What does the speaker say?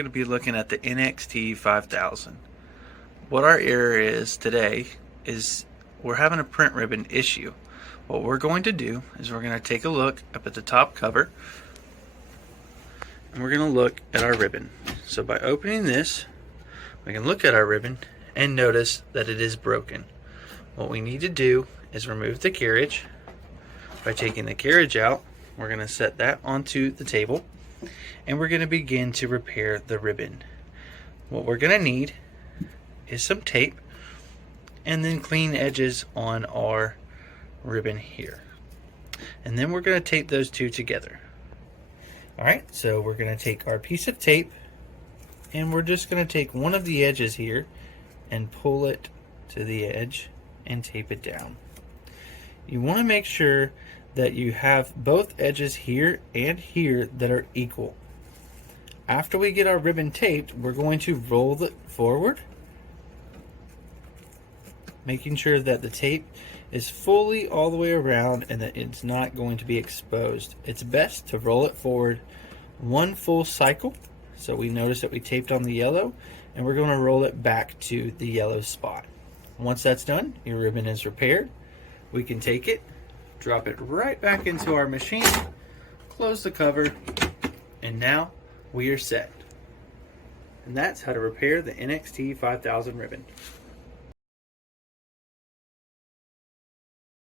going to be looking at the NXT5000. What our error is today is we're having a print ribbon issue. What we're going to do is we're going to take a look up at the top cover and we're going to look at our ribbon. So by opening this, we can look at our ribbon and notice that it is broken. What we need to do is remove the carriage. By taking the carriage out, we're going to set that onto the table and we're going to begin to repair the ribbon. What we're going to need is some tape and then clean edges on our ribbon here. And then we're going to tape those two together. Alright, so we're going to take our piece of tape and we're just going to take one of the edges here and pull it to the edge and tape it down. You want to make sure that you have both edges here and here that are equal. After we get our ribbon taped, we're going to roll it forward, making sure that the tape is fully all the way around and that it's not going to be exposed. It's best to roll it forward one full cycle. So we notice that we taped on the yellow and we're going to roll it back to the yellow spot. Once that's done, your ribbon is repaired. We can take it, drop it right back into our machine, close the cover, and now we are set. And that's how to repair the NXT5000 ribbon.